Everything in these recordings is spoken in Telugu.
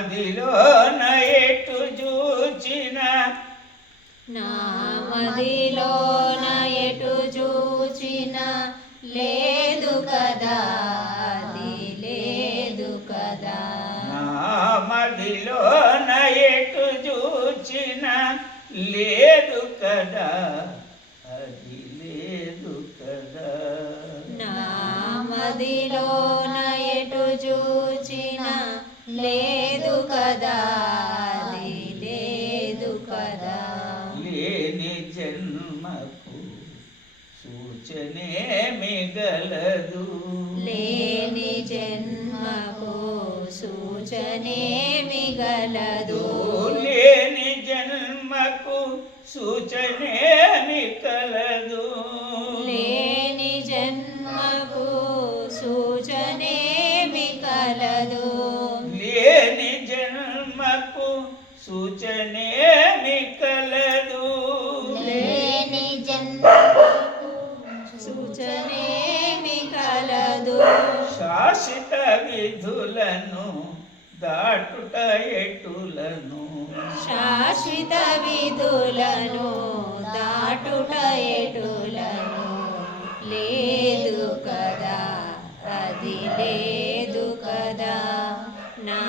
మదిలోన ఎటు చూచిన? నా మదిలోన ఎటు చూచిన? లేదు కదా లేదు కదా. నా మదిలోన ఎటు చూచిన? లేదు కదా అది లేదు కదా. నా మదిలోన సూచనే మిగలదు. లేని జన్మకు సూచనే మిగలదు. లేని జన్మకు సూచనే మిగలదు. లేని జన్మకు సూచనే మిగలదు. లేని జన్మకు సూచనే మిగలదు. శాశ్వత విధులను దాటుట ఎటులను శాశ్వత విధులను దాటుట ఎటులను లేదు కదా అది లేదు కదా. నా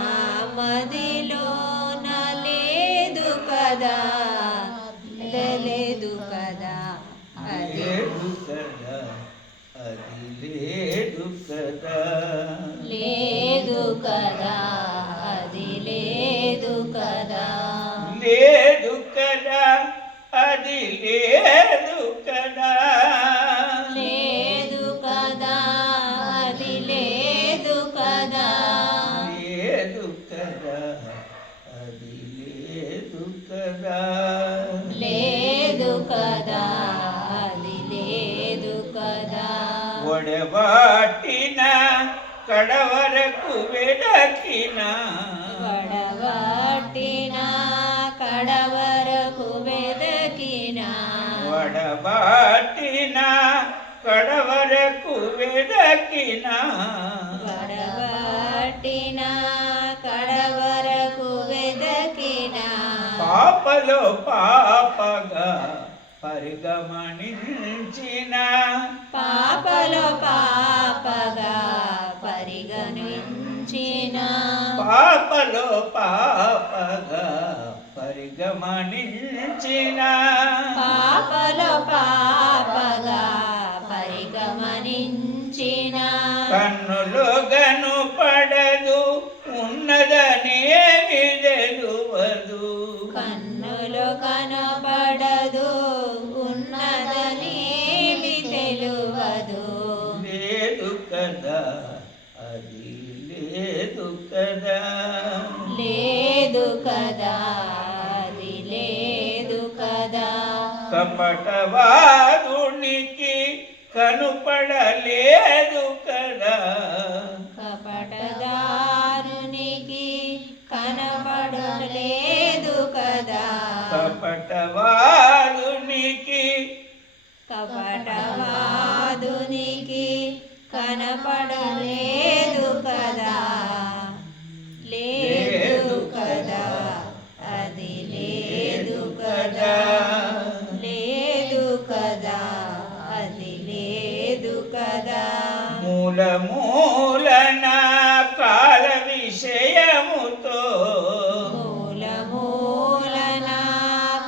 మదిలోన లేదు కదా. లేదు కదా అది లేదు కదా అది లేదు కదా. లేదు కదా. ఒడబాటిన కడవరకు వెదకిన వడవాటిన కడవరకు వెదకిన. వడబాటిన కడవరకు వెదకిన. వడవాటిన కడవరకు వెదకిన. పాపలో పాపగా పరిగమనించిన పాపలో పాపగా పరిగణించిన. పాపలో పాపగా పరిగమనించిన. పాపలో పాపగా పరిగమనించిన. కన్నులు గను అది లేదు కదా. లేదు కదా అది లేదు కదా. కపటవాదునికి కనుపడలేదు మూల మూలన కాల విషయముతో. మూల మూలన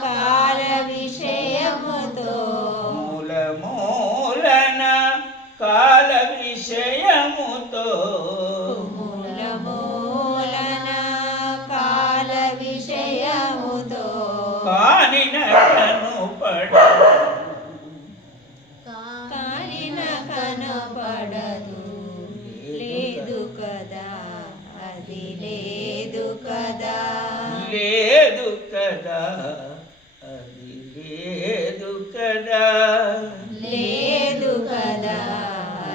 కాల విషయముతో. మూల మూలన కాల విషయముతో. మూల మూలన కాల విషయముతో. కానిన కదా. లేదు కదా. అది లేదు కదా. లేదు కదా.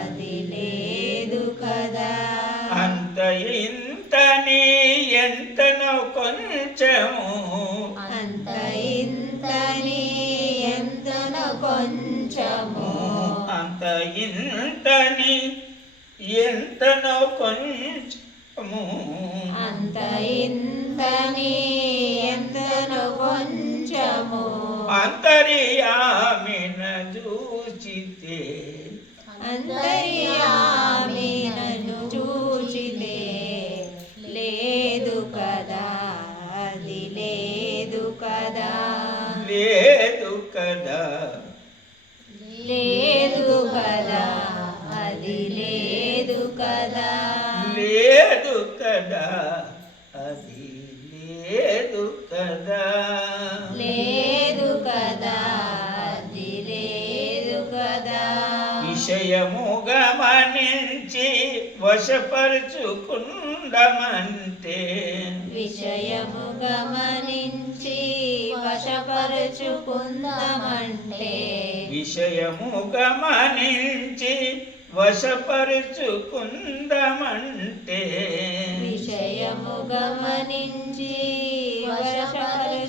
అది లేదు కదా. అంత ఇంతని ఎంతనో కొంచెము. అంత ఇంతని ఎంతనో కొంచెము. అంత ఇంతని ఎంతనో కొంచెము. అంత ఇంతని ఎంతను కొంచెము అంతర్యామిన చూచితే అంతర్యామి విషయము గమనించి వశపరుచుకుందమంటే. విషయము గమనించి వశపరుచుకుందామంటే. విషయము గమనించి వశపరుచుకుందమంటే. విషయము గమనించి వశపరుచుకుందామంటే.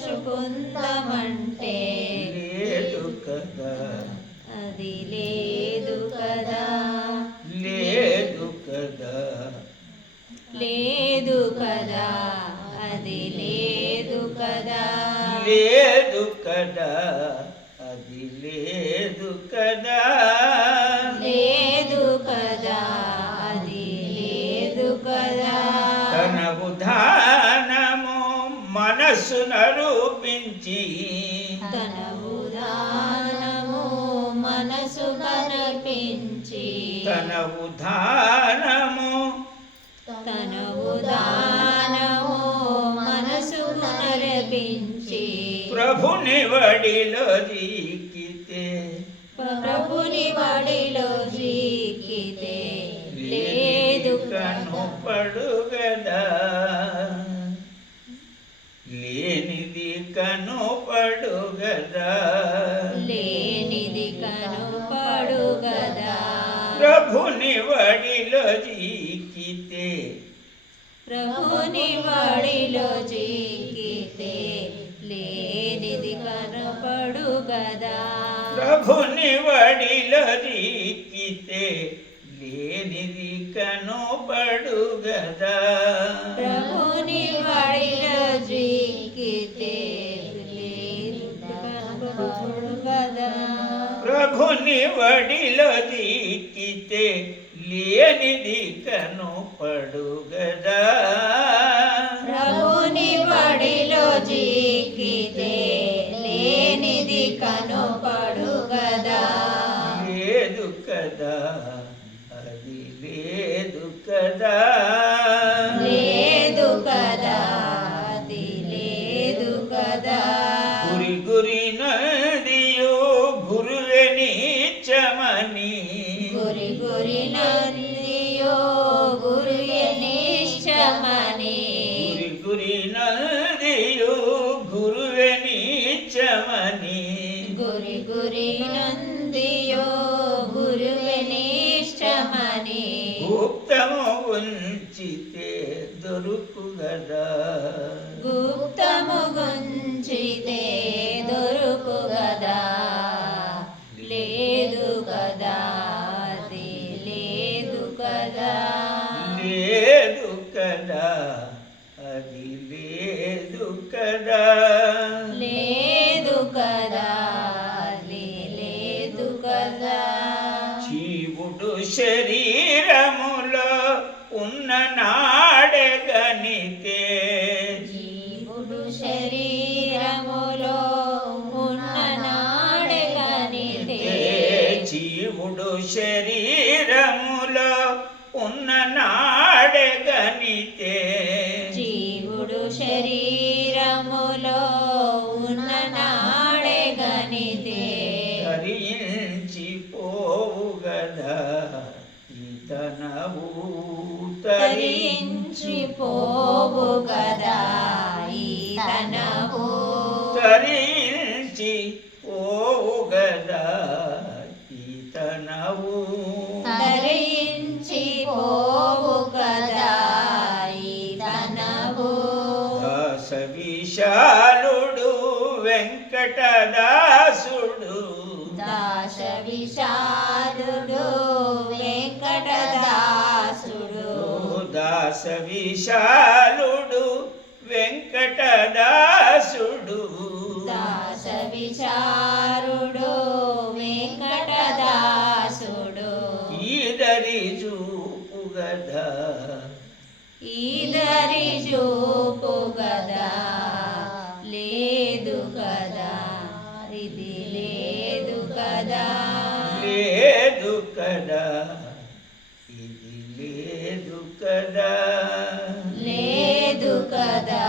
లేదు కదా. అది లేదు. లేదు కదా అది లేదు కదా. లేదు కదా అది లేదు కదా. లేదు కదా అది లేదు కదా. తన ఉదానము మనస్సును రూపించి తన ఉదానము మనసు కనిపించి తన ఉదానము ఉదానము మనసు నరపించి. ప్రభుని వడిలో జీకితే. ప్రభుని వడిలో జీకితే. లేదు కను పడుగదా ప్రభుని వడిలో జీకితే లేనిది కను పడుగదా ప్రభుని వాడిలో జీకితే లేనిది కనపడు గదా ప్రభుని వడిలో జీకితే లేనిది కను పడుగదా ప్రభుని వాడిలో జీకితే లేదు గనితే తరించి ఇతనవు తరించి వెంకటదాసుడు. దాశ విశాలుడు వెంకటదాసుడు. దాస విశాలుడు వెంకటదాసుడు లేదు కదా ఇది లేదు కదా. లేదు కదా.